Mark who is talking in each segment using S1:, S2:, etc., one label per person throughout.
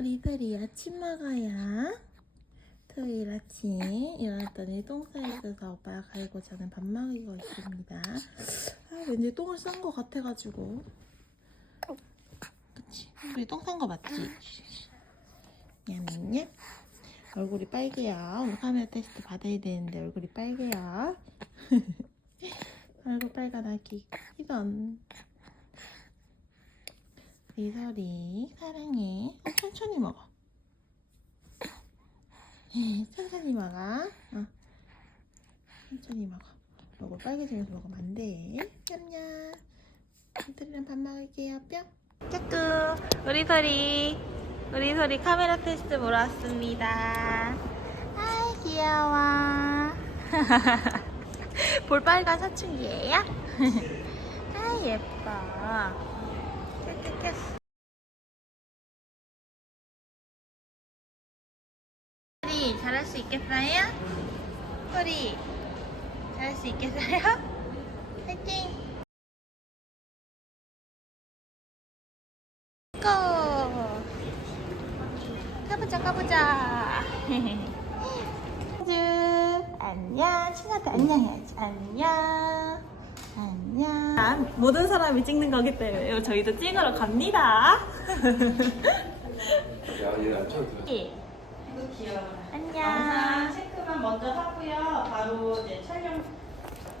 S1: 리들이 아침 먹어요. 토요일 아침 일어났더니 똥 싸있어서 오빠가 갈고 저는 밥 먹이고 있습니다. 아, 왠지 똥을 싼것 같아가지고. 그치? 우리 똥 싼 거 맞지? 냠냠. 얼굴이 빨개요. 오늘 카메라 테스트 받아야 되는데 얼굴이 빨개요. 얼굴 빨간하기 이건 리설이 사랑해. 어, 천천히 먹어. 천천히 먹어. 어. 천천히 먹어. 얼굴 빨개지면서 먹으면 안 돼. 냠냠. 리설이랑 밥 먹을게요. 뿅. 짜꾸. 우리 설이. 우리 설이 카메라 테스트 보러 왔습니다. 아 귀여워. 볼빨간 사춘기예요? 아 예뻐. 깨깨깨. 소리 잘할 수 있겠어요? 소리 잘할 수 있겠어요? 화이팅! 고! 가보자 가보자 주 안녕 친구한테 안녕해야지 안녕 안녕 모든 사람이 찍는 거기 때문에 저희도 찍으러 갑니다
S2: 야, 얘안 쳐도 돼.
S1: 안녕
S3: 영상 체크만 먼저 하고요. 바로 이제 촬영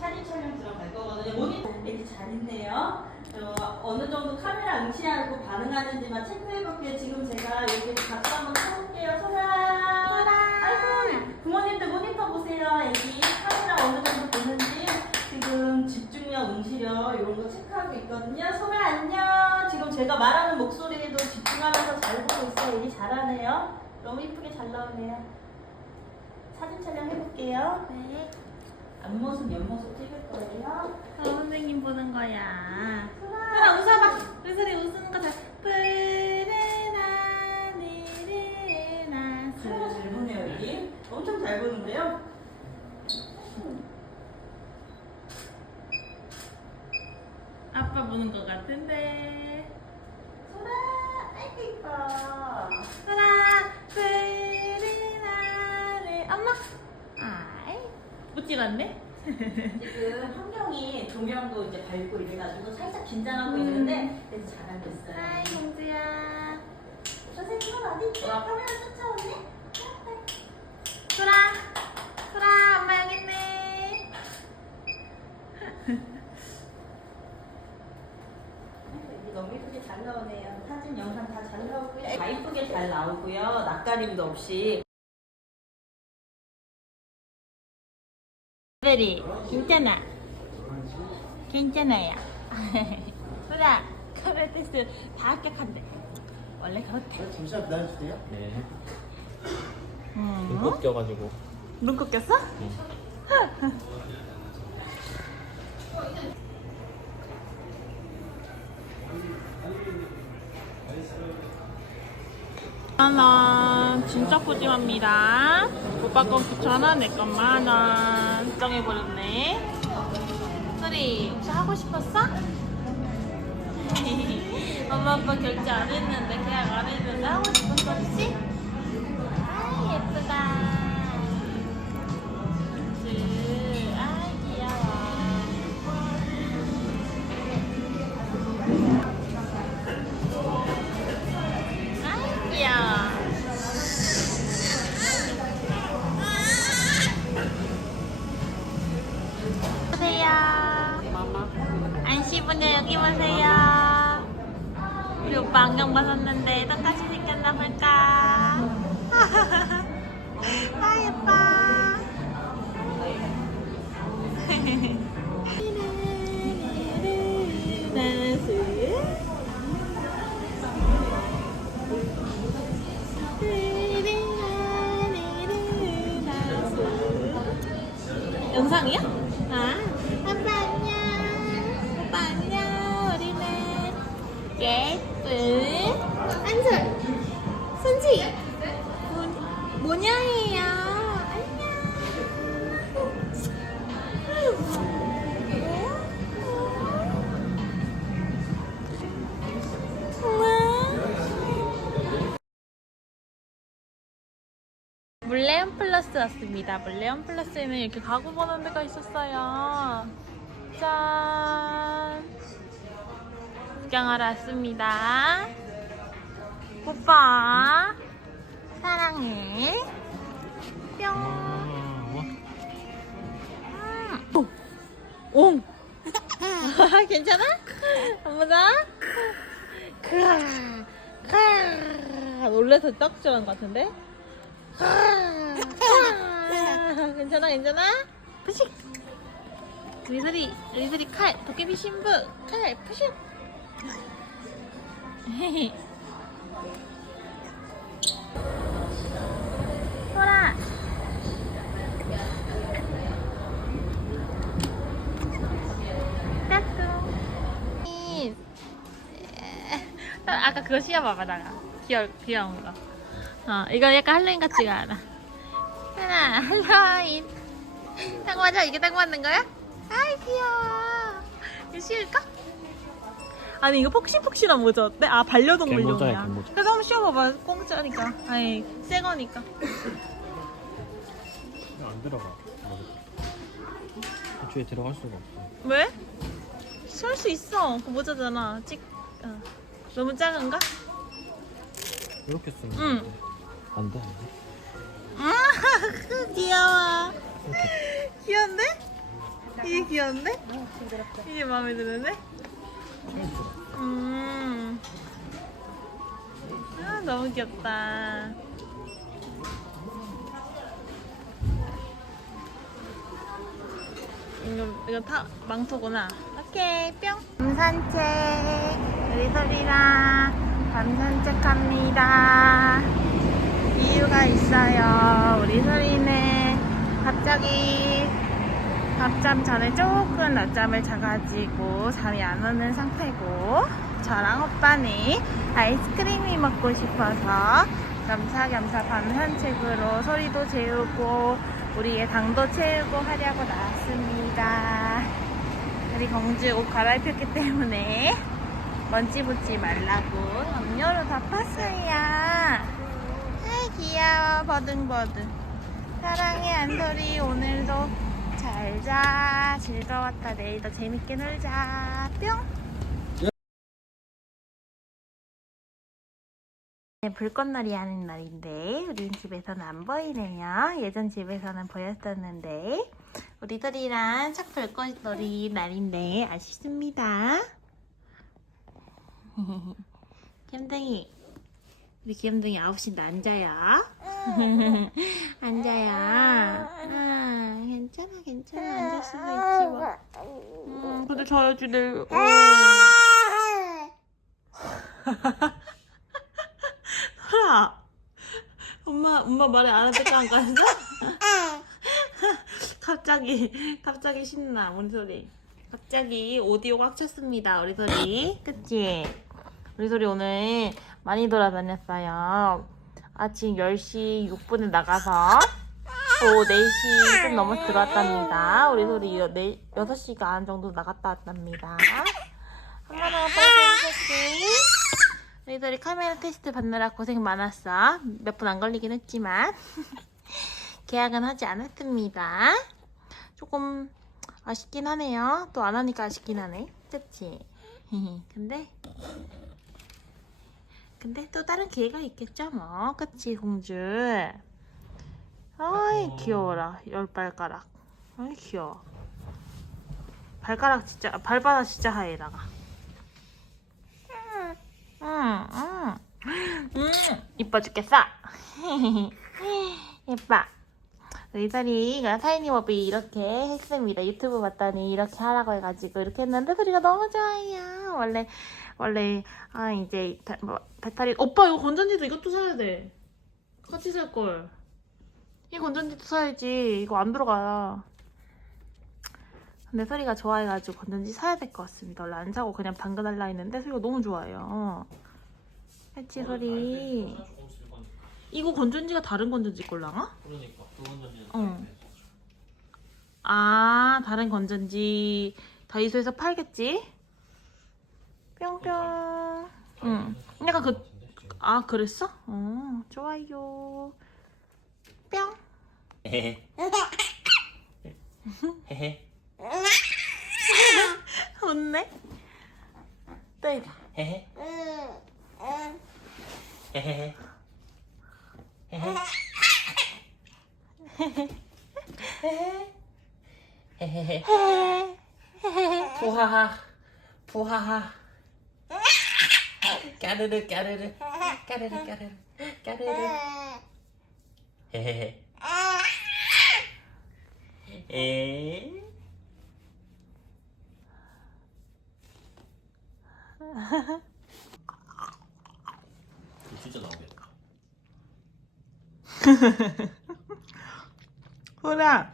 S3: 사진 촬영 들어갈 거거든요. 모니터 이렇게 잘 있네요. 어, 어느 정도 카메라 응시하고 반응하는지만 체크해 볼게요. 지금 제가 이렇게 각도 한번 쳐볼게요. 소라. 아이고 부모님들 모니터 보세요. 여기 카메라 어느 정도 보는지 지금 집중력, 응시력 이런 거 체크 하고 있거든요. 소라 안녕. 지금 제가 말하는 목소리에도 집중하면서 잘 보고 있어요. 여기 잘하네요. 너무 이쁘게 잘 나오네요. 사진 촬영 해볼게요.
S1: 네
S3: 앞모습, 옆모습 찍을 거예요.
S1: 어, 선생님 보는 거야
S3: 소라.
S1: 웃어봐 소리 웃는 거 다 푸르나 니르나
S3: 카메라 잘 보네요, 여기. 엄청 잘 보는데요.
S1: 아빠 보는 거 같은데
S3: 소라, 아이고 이뻐.
S1: 소라 푸르나를 엄마 아이 못 찍었네
S3: 지금 환경이 조명도 이제 밝고 이래가지고 살짝 긴장하고
S1: 음.
S3: 있는데 그래도 잘하고 있어요.
S1: 하이 공주야
S3: 선생님은 어디 있지? 카메라 쫓아오네?
S1: 소라 소라 엄마 여기 있네
S3: 여기 너무 이쁘게 잘 나오네요. 사진, 영상 다 잘 나오고요. 다 이쁘게 잘 나오고요. 낯가림도 없이.
S1: 베리 괜찮아 괜찮아요 소라 카메라 테스트 다 합격한대 원래 그렇대
S2: 잠시만 기다려주세요. 네.
S1: 음.
S2: 눈곱 껴가지고.
S1: 눈곱 꼈어? 만 원 진짜 푸짐합니다 오빠 건 9천원 내 건 만원 걱정해버렸네 소리 혹시 하고 싶었어? 엄마 아빠 결제 안 했는데 계약 안 했는데 하고 싶었어 혹시? 보세요. 우리 오빠 안경 벗었는데 똑같이 생겼나 볼까? 아 예뻐. 영상이야? 모, 모녀예요. 안녕. 물레온 플러스 왔습니다. 물레온 플러스에는 이렇게 가구 보는 데가 있었어요. 짠! 구경하러 왔습니다. 오빠, 사랑해. 뿅. 음. 옹. 괜찮아? 한번 더. 크아. 크아. 놀래서 떡질한 것 같은데? 크아. 크아. 괜찮아, 괜찮아? 푸식. 리들이, 리들이 칼. 도깨비 신부. 칼. 푸식. 소라. 아까 그거 씌워봐봐 나가 귀여 귀여운 거. 어 이거 약간 할로윈 같지가 않아. 하나 할로윈. 딱 맞아 이게 딱 맞는 거야? 아이 귀여워. 이거 씌울까? 아니 이거 폭신폭신한 모자 어때? 아 반려동물용이야.
S2: 개모자야, 개모자.
S1: 그래서 한번 씌워봐봐 공짜니까. 아니 새 거니까.
S2: 안 들어가. 애초에 들어갈 수가 없어.
S1: 왜? 쏠수 있어. 그 모자잖아. 찍. 어. 너무 작은가?
S2: 이렇게 쓰면
S1: 응.
S2: 돼. 안 돼, 안 돼.
S1: 아, 귀여워. 귀여운데? 이게 귀여운데? 이게 마음에 드는데? 음. 아, 너무 귀엽다. 이거, 이거 타, 망토구나. 오케이, 뿅. 밤 산책. 소리랑 밤 산책합니다. 이유가 있어요. 우리 소리는 갑자기 밥잠 전에 조금 낮잠을 자가지고 잠이 안 오는 상태고 저랑 오빠는 아이스크림이 먹고 싶어서 겸사겸사 밤 산책으로 소리도 재우고 우리의 당도 채우고 하려고 나왔습니다. 우리 공주 옷 갈아입혔기 때문에 먼지 붙지 말라고. 음료를 다 팠어요. 아이 귀여워. 버둥버둥. 사랑해 안소리 오늘도 잘자. 즐거웠다. 내일도 재밌게 놀자. 뿅. 네, 불꽃놀이 하는 날인데 우리 집에서는 안 보이네요. 예전 집에서는 보였었는데 우리 들이랑 첫 불꽃놀이 날인데 아쉽습니다 귀염둥이 우리 귀염둥이 9시인데 앉아요. 앉아요. 아, 괜찮아, 괜찮아. 앉을 수도 있지 뭐. 음, 근데 자야지 내일. 어. 설아, 엄마, 엄마 말에 안 할때까 안 갔어? 갑자기, 갑자기 신나, 우리 소리. 갑자기 오디오 꽉 찼습니다, 우리 소리. 그치? 우리 소리 오늘 많이 돌아다녔어요. 아침 10시 6분에 나가서 오후 4시 좀 넘어서 들어왔답니다. 우리 소리 6시간 정도 나갔다 왔답니다. 한번더 빨리 우리 소리 카메라 테스트 받느라 고생 많았어. 몇 분 안 걸리긴 했지만 계약은 하지 않았습니다. 조금 아쉽긴 하네요. 또 안 하니까 아쉽긴 하네. 그치? 근데 근데 또 다른 기회가 있겠죠 뭐. 그치 공주? 아이 귀여워라 열 발가락. 아이 귀여워. 발가락 진짜 발바닥 진짜 하얘다가. 응 응. 음, 이뻐 죽겠어. 예뻐 의설이가 타이니워비 이렇게 했습니다. 유튜브 봤더니 이렇게 하라고 해가지고 이렇게 했는데 소리가 너무 좋아요. 원래 원래 아 이제 다- 뭐, 배터리 오빠 이거 건전지도 이것도 사야 돼. 같이 살 걸. 이 건전지도 사야지. 이거 안 들어가요. 근데 소리가 좋아해가지고 건전지 사야 될 것 같습니다. 원래 안 사고 그냥 당근할라 했는데 소리가 너무 좋아요. 소리.
S2: 조금 쓸 거니까.
S1: 이거 건전지가 다른 건전지 걸랑아?
S2: 그러니까 그
S1: 어. 아 다른 건전지 다이소에서 팔겠지? 뿅뿅 응 약간 그 아 그랬어? 어 좋아요 뿅
S2: 헤헤. 헤헤.
S1: 또 해봐.
S2: 헤헤. 헤헤. 헤헤. 부하하. 부하하. 까르르 까르르. 까르르 까르르. 까르르. 헤헤. 에. 진짜 나오겠다.
S1: 호라.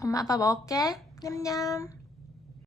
S1: 엄마 아빠 먹을게. 냠냠